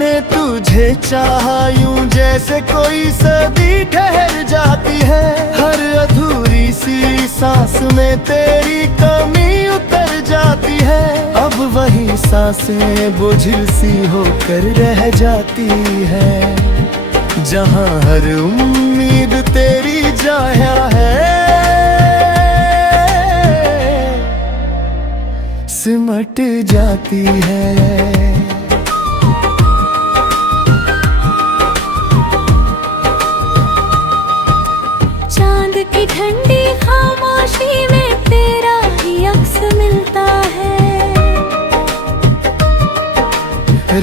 मैंने तुझे चाहा यूं जैसे कोई सदी ठहर जाती है। हर अधूरी सी सांस में तेरी कमी उतर जाती है। अब वही सांसें बोझिल सी होकर रह जाती है। जहां हर उम्मीद तेरी जाया है, सिमट जाती है। चांद की ठंडी खामोशी में तेरा ही अक्स मिलता है।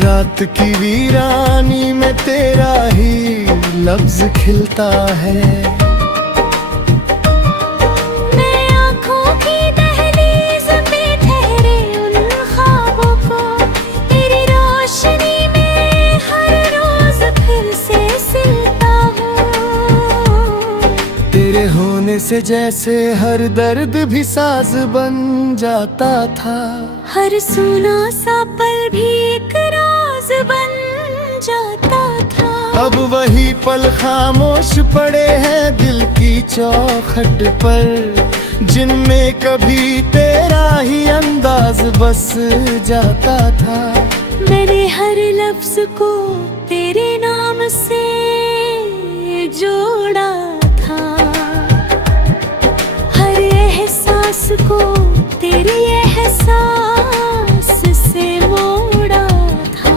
रात की वीरानी में तेरा ही लफ्ज खिलता है। मैं आँखों की दहलीज पे ठहरे उन ख्वाबों को तेरी रोशनी में हर रोज फिर से सिलता हूँ। तेरे होने से जैसे हर दर्द भी साज बन जाता था। हर सुना सा पल भी एक राज बन जाता था। अब वही पल खामोश पड़े हैं दिल की चौखट पर, जिनमें कभी तेरा ही अंदाज बस जाता था। मैंने हर लफ्ज को तेरे नाम से जोड़ा था। हर एहसास को तेरे एहसास से मोड़ा था।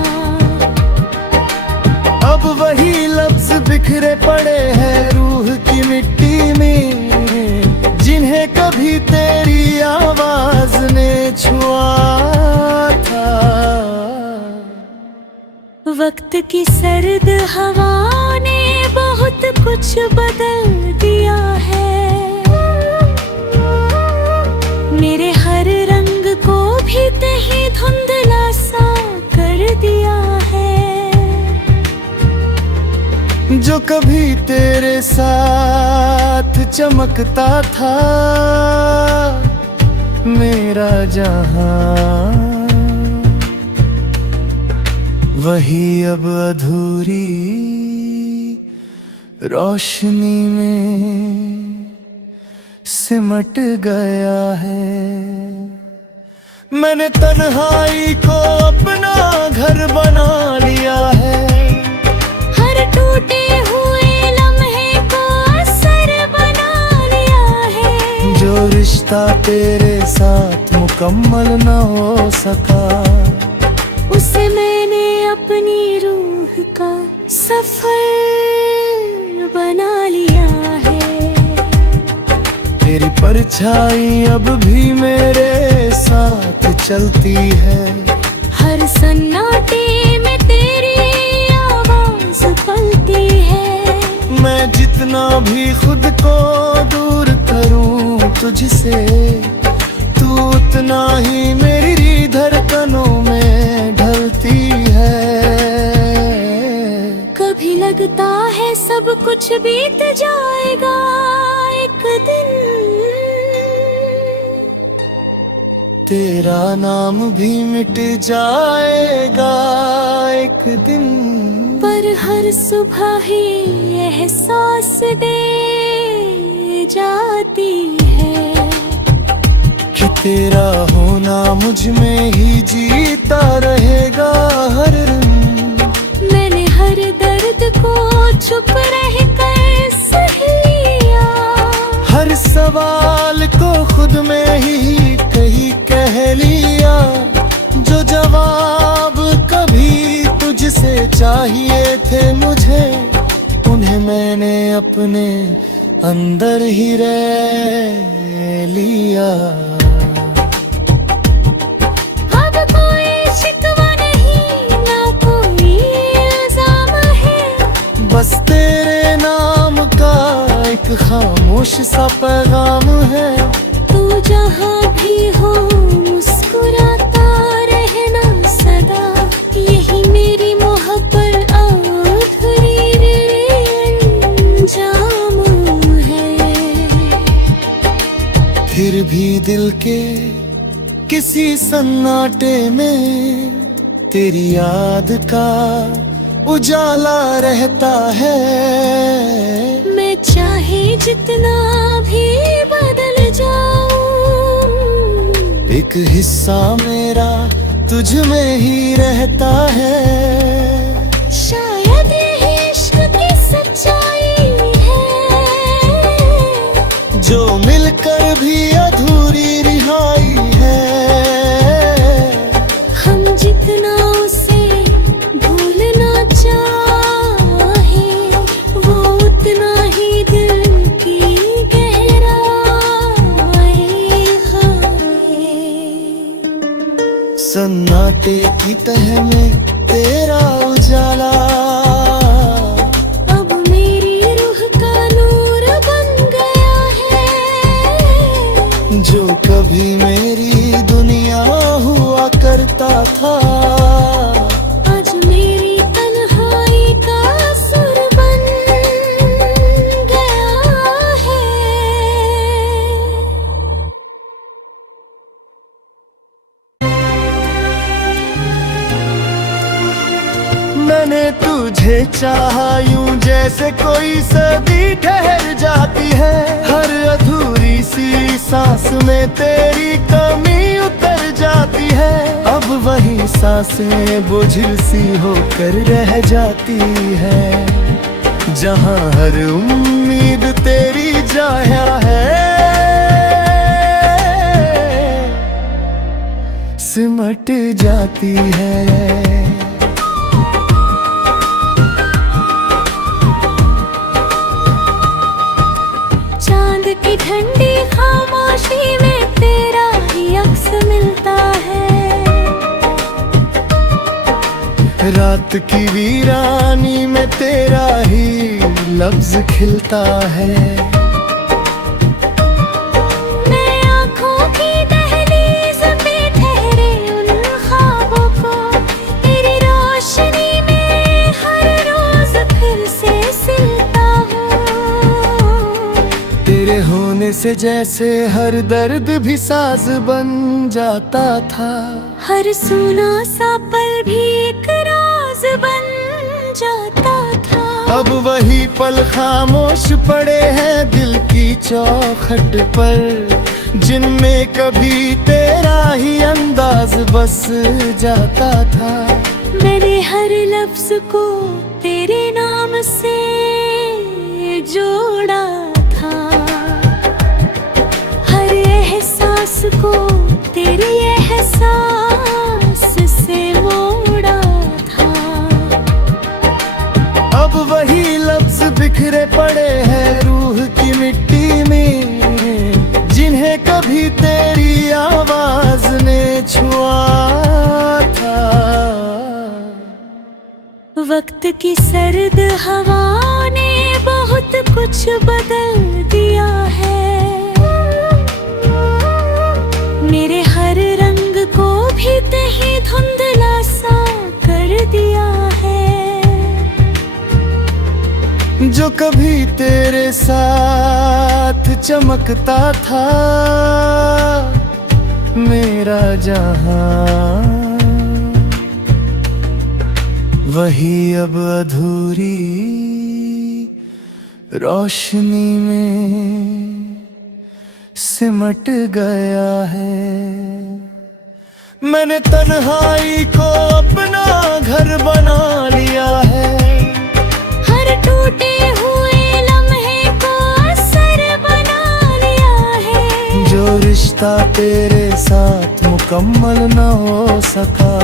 अब वही लफ्ज बिखरे पड़े हैं रूह की मिट्टी में, जिन्हें कभी तेरी आवाज ने छुआ था। वक्त की सर्द हवा ने बहुत कुछ बदल दिया है। मेरे हर रंग को भी कहीं धुंधला सा कर दिया है। जो कभी तेरे साथ चमकता था मेरा जहां, वही अब अधूरी रोशनी में सिमट गया है। मैंने तन्हाई को अपना घर बना लिया है। हर टूटे हुए लम्हे को असर बना लिया है। जो रिश्ता तेरे साथ मुकम्मल न हो सका, उसे मैंने अपनी रूह का सफर बना लिया है। तेरी परछाई अब भी मेरे साथ चलती है। हर सन्नाटे में तेरी आवाज पलती है। मैं जितना भी खुद को दूर करूं तुझसे, तू उतना ही मेरी धड़कनों में ढलती है। कभी लगता है सब कुछ बीत जाएगा एक दिन, तेरा नाम भी मिट जाएगा एक दिन। पर हर सुबह ही एहसास दे जाती है कि तेरा होना मुझ में ही जीता रहेगा हर दिन। मैंने हर दर्द को छुप रह कर सह लिया। हर सवाल को खुद में ही कहीं कह लिया। जो जवाब कभी तुझसे चाहिए थे मुझे, उन्हें मैंने अपने अंदर ही रह लिया। अब कोई शिकवा नहीं, ना कोई इल्जाम है। बस तेरे नाम का एक खामोश सा पैगाम है। तू जहाँ भी हो मुस्कुराता रहना सदा, यही मेरी मोहब्बत अधूरी अंजाम है। फिर भी दिल के किसी सन्नाटे में तेरी याद का उजाला रहता है। मैं चाहे जितना भी बदल जाऊं, एक हिस्सा मेरा तुझ में ही रहता है। शायद ये इश्क की सच्चाई है, जो मिलकर भी अधूरी रिहाई है। हम जितना उसे भूलना चाहे, वो उतना ही दिल की गहराई है। सन्नाटे की तह में तेरा उजाला, अब मेरी रूह का नूर बन गया है। जो कभी मेरी दुनिया हुआ करता था, आज मेरी तन्हाई का सुर बन गया है। मैंने तुझे चाहा यूं जैसे कोई सदी ठहर जाती है। हर अधूरी सी सांस में तेरी कमी उतर जाती है। अब वही सांसें बोझिल सी होकर रह जाती है। जहां हर उम्मीद तेरी जाया है, सिमट जाती है। चांद की ठंडी खामोशी में तेरा ही अक्स मिलता है। रात की वीरानी में तेरा ही लफ्ज खिलता है। मैं आँखों की दहलीज पे ठहरे उन ख्वाबों को तेरी रोशनी में हर रोज फिर से सिलता हूँ। तेरे होने से जैसे हर दर्द भी साज बन जाता था। हर सूना सा पल भी एक राज बन जाता था। अब वही पल खामोश पड़े हैं दिल की चौखट पर, जिनमें कभी तेरा ही अंदाज बस जाता था। मैंने हर लफ्ज को तेरे नाम से जोड़ा था, हर एहसास को तेरे एहसास से मोड़ा था। अब वही लफ्ज बिखरे पड़े हैं रूह की मिट्टी में, जिन्हें कभी तेरी आवाज ने छुआ था। वक्त की सर्द हवाओं ने बहुत कुछ बदल दिया है। मेरे हर रंग को भी कहीं धुंधला सा कर दिया है। जो कभी तेरे साथ चमकता था मेरा जहां, वही अब अधूरी रोशनी में सिमट गया है। मैंने तन्हाई को अपना घर बना लिया है। हर टूटे हुए लम्हे को असर बना लिया है। जो रिश्ता तेरे साथ मुकम्मल न हो सका,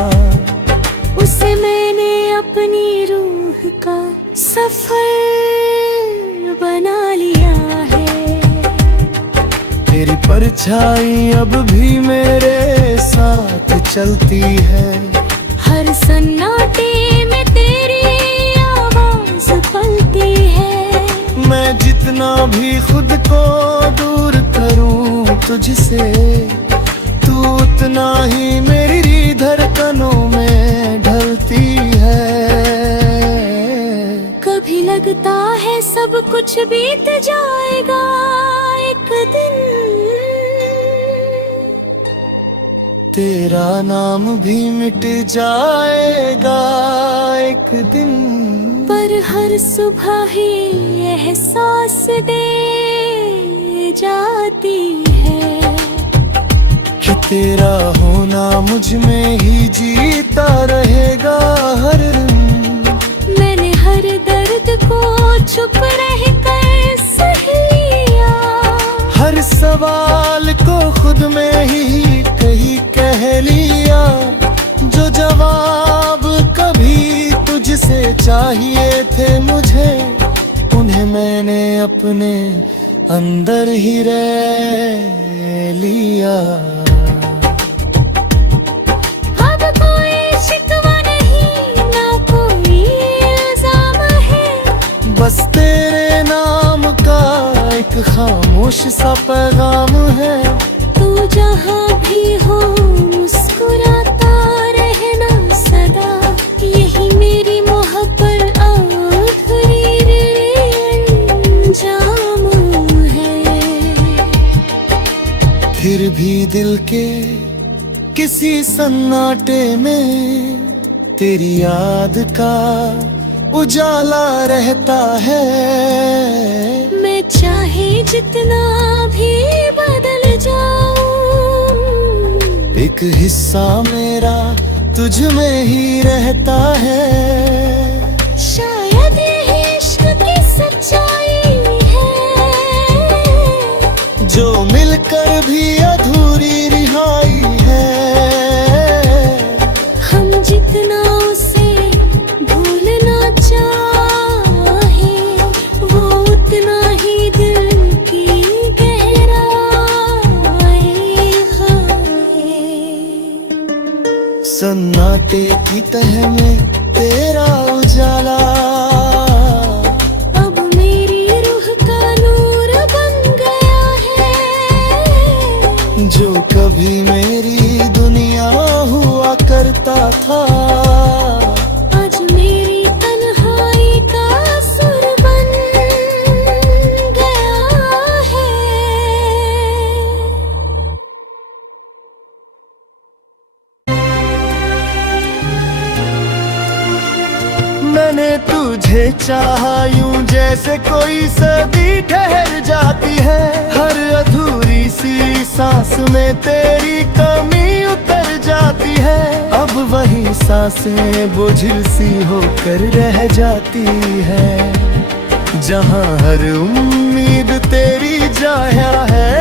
उसे मैंने अपनी रूह का सफर बना लिया है। तेरी परछाई अब भी मेरे साथ चलती है। हर सन्नाटे में तेरी आवाज पलती है। मैं जितना भी खुद को दूर करूं तुझसे, तू उतना ही मेरी धड़कनों में ढलती है। कभी लगता है सब कुछ बीत जाएगा एक दिन, तेरा नाम भी मिट जाएगा एक दिन, पर हर सुबह ही एहसास दे जाती है कि तेरा होना मुझ में ही जीता रहेगा हर दिन। मैंने हर दर्द को छुप रह कर सह लिया, हर सवाल को खुद में ही कहीं कह लिया। जो जवाब कभी तुझसे चाहिए थे मुझे, उन्हें मैंने अपने अंदर ही रह लिया। अब कोई शिकवा नहीं, ना कोई इल्जाम है, बस तेरे नाम का एक खामोश सा पैगाम है। तू जहाँ भी हो मुस्कुराता रहना सदा, यही मेरी मोहब्बत अधूरी अंजाम है। फिर भी दिल के किसी सन्नाटे में तेरी याद का उजाला रहता है। मैं चाहे जितना भी बदल जाऊं, एक हिस्सा मेरा तुझ में ही रहता है। शायद ये इश्क की सच्चाई है, जो मिलकर भी अधूरी रिहाई है। हम जितना उसे भूलना चाहे, वो उतना ही दिल की गहराई है। सन्नाटे की तह में तेरा उजाला, अब मेरी रूह का नूर बन गया है। जो कभी मेरी दुनिया हुआ करता था, आज मेरी तन्हाई का सुर बन गया है। मैंने तुझे चाहा यूं जैसे कोई सदी ठहर जाती है। हर अधूरी सी सांस में तेरी कमी उतर जाती है। अब वही सांसें बोझिल सी होकर रह जाती है, जहां हर उम्मीद तेरी जाया है।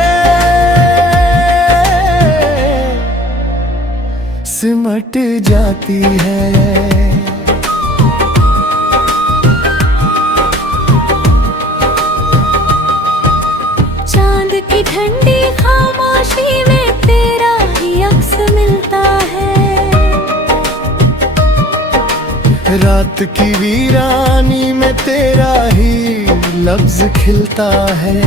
सिमट जाती है। चांद की ठंडी खामोशी में तेरा ही अक्स मिलता है। रात की वीरानी में तेरा ही लफ्ज खिलता है।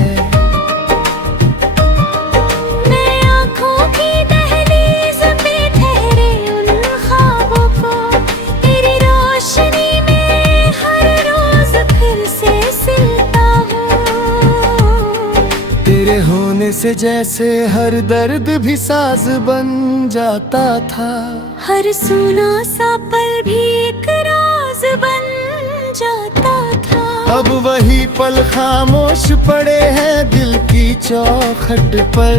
मैं आँखों की दहलीज पे ठहरे उन ख्वाबों को, तेरी रोशनी में हर रोज फिर से सिलता हूँ। तेरे होने से जैसे हर दर्द भी साज बन जाता था। हर सुना सा पल भी एक राज बन जाता था। अब वही पल खामोश पड़े हैं दिल की चौखट पर,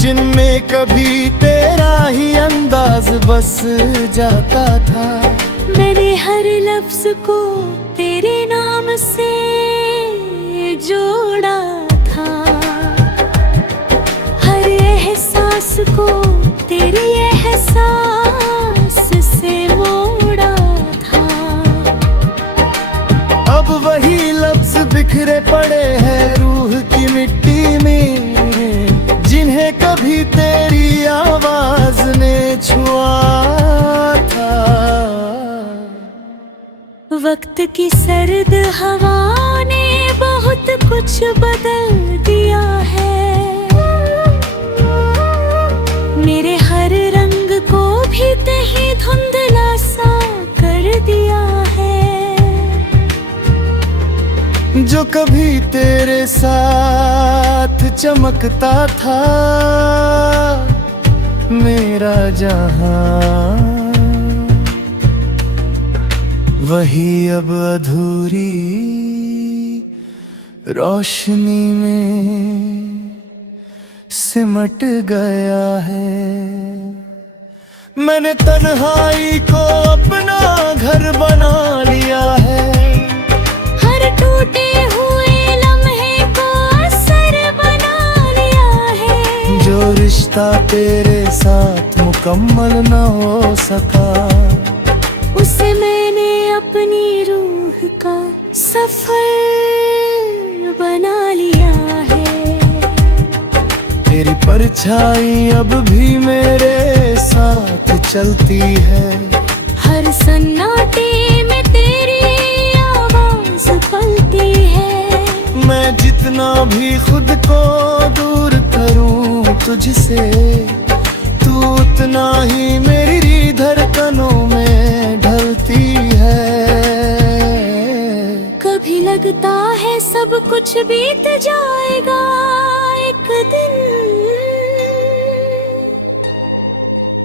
जिनमें कभी तेरा ही अंदाज बस जाता था। मैंने हर लफ्ज को तेरे नाम से जोड़ा था, हर एहसास को तेरे एहसास से मोड़ा था। अब वही लफ्ज बिखरे पड़े हैं रूह की मिट्टी में, जिन्हें कभी तेरी आवाज ने छुआ था। वक्त की सर्द हवा ने बहुत कुछ बदल दिया है। मेरे हर रंग को भी कहीं धुंधला सा कर दिया है। जो कभी तेरे साथ चमकता था, मेरा जहां वही अब अधूरी रोशनी में सिमट गया है। मैंने तन्हाई को अपना घर बना लिया है। हर टूटे हुए लम्हे को असर बना लिया है। जो रिश्ता तेरे साथ मुकम्मल न हो सका, उसे मैंने अपनी रूह का सफर बना लिया है। तेरी परछाई अब भी मेरे साथ चलती है। हर सन्नाटे में तेरी आवाज पलती है। मैं जितना भी खुद को दूर करूं तुझसे, तू उतना ही मेरी धड़कनों में ढलती है। कभी लगता है सब कुछ बीत जाएगा एक दिन,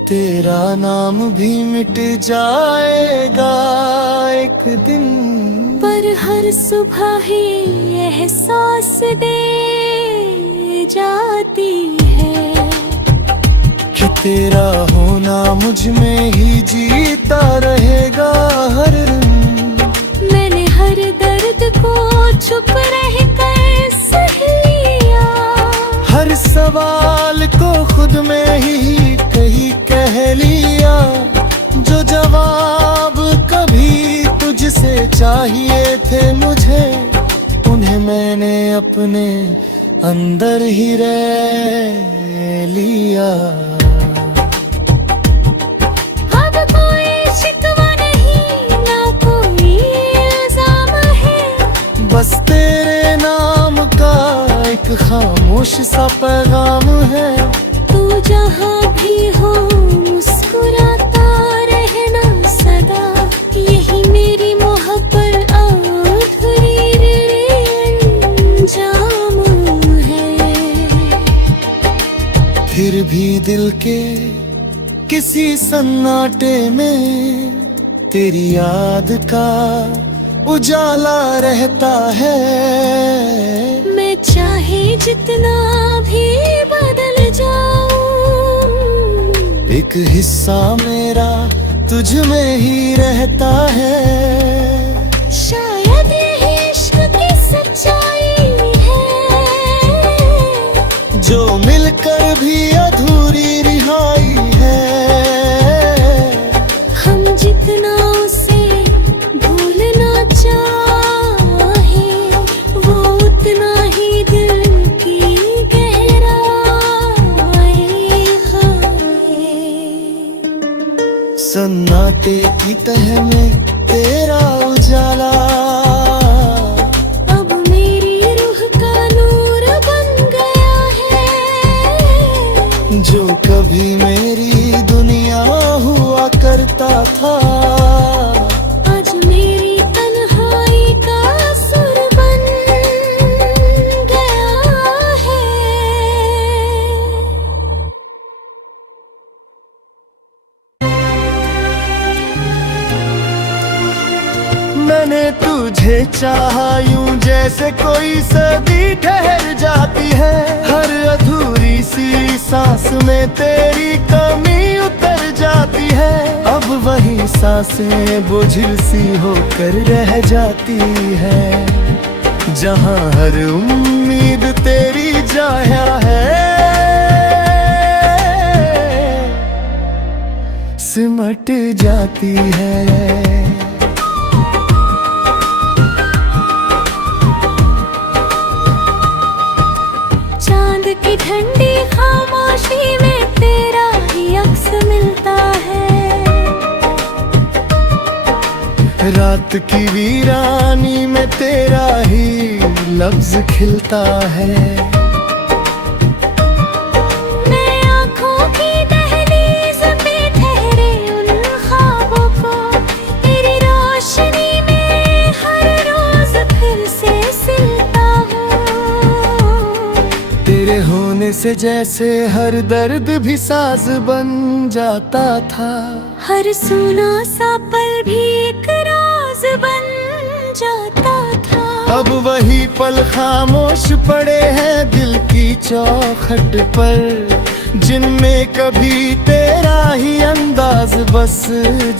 तेरा नाम भी मिट जाएगा एक दिन। पर हर सुबह ही एहसास दे जाती है कि तेरा होना मुझ में ही जीता रहेगा हर दिन। मैंने हर दर्द को चुप रह कर सह लिया। हर सवाल को खुद में ही कहीं कह लिया। जो जवाब कभी तुझसे चाहिए थे मुझे, उन्हें मैंने अपने अंदर ही रह लिया। अब कोई शिकवा नहीं, ना कोई इल्जाम है। बस तेरे नाम का एक खामोश सा पैगाम है। तू जहाँ भी हो मुस्कुराता रहना सदा, यही मेरी मोहब्बत अधूरी अंजाम है। फिर भी दिल के किसी सन्नाटे में तेरी याद का उजाला रहता है। मैं चाहे जितना भी बदल जाऊं, एक हिस्सा मेरा तुझ में ही रहता है। शायद ये इश्क की सच्चाई है, जो मिलकर भी अधूरी रिहाई है। हम जितना उसे भूलना चाहे, वो उतना ही दिल की गहराई है। सन्नाटे की तह में तेरा उजाला, अब मेरी रूह का नूर बन गया है। जो कभी मेरी दुनिया हुआ करता था, आज मेरी तन्हाई का सुर बन गया है। मैंने तुझे चाहा यूं जैसे कोई सदी ठहर जाती है। हर अधूरी सी सांस में तेरी कमी उतर जाती है। अब वही सांसें बोझिल सी होकर रह जाती है, जहां हर उम्मीद तेरी जाया है। सिमट जाती है। चांद की ठंडी खामोशी में तेरा ही अक्स मिलता है। रात की वीरानी में तेरा ही लफ्ज खिलता है। मैं आँखों की दहलीज पे ठहरे उन ख्वाबों को, तेरी रोशनी में हर रोज फिर से सिलता हूँ। तेरे होने से से जैसे हर दर्द भी साज बन जाता था। हर सुना सा पल भी एक राज बन जाता था। अब वही पल खामोश पड़े हैं दिल की चौखट पर, जिनमें कभी तेरा ही अंदाज बस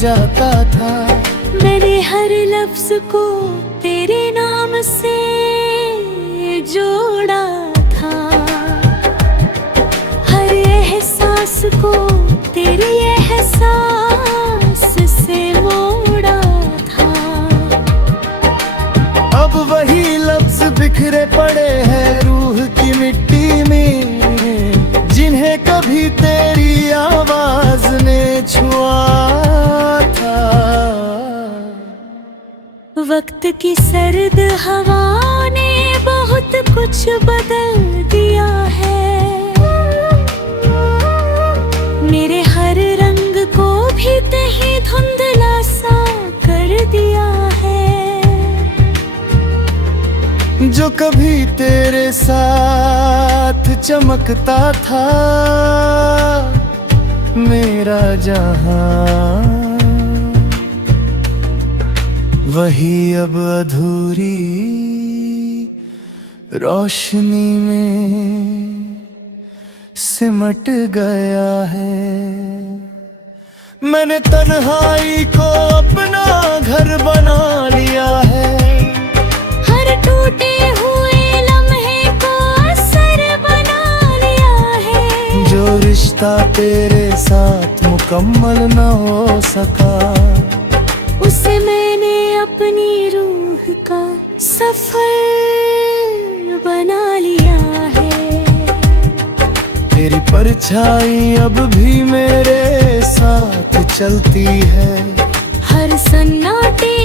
जाता था। मैंने हर लफ्ज को तेरे नाम से जोड़ा था, हर एहसास को तेरे एहसास से मोड़ा था। अब वही लफ्ज बिखरे पड़े हैं रूह की मिट्टी में, जिन्हें कभी तेरी आवाज ने छुआ था। वक्त की सर्द हवा ने बहुत कुछ बदल दिया है, मेरे हर रंग को भी कहीं धुंधला सा कर दिया है। जो कभी तेरे साथ चमकता था मेरा जहां, वही अब अधूरी रोशनी में सिमट गया है। मैंने तन्हाई को अपना घर बना लिया है, हर टूटे हुए लम्हे को असर बना लिया है। जो रिश्ता तेरे साथ मुकम्मल न हो सका, उसे मैंने अपनी रूह का सफर बना लिया है। तेरी परछाई अब भी मेरे साथ चलती है, हर सन्नाटे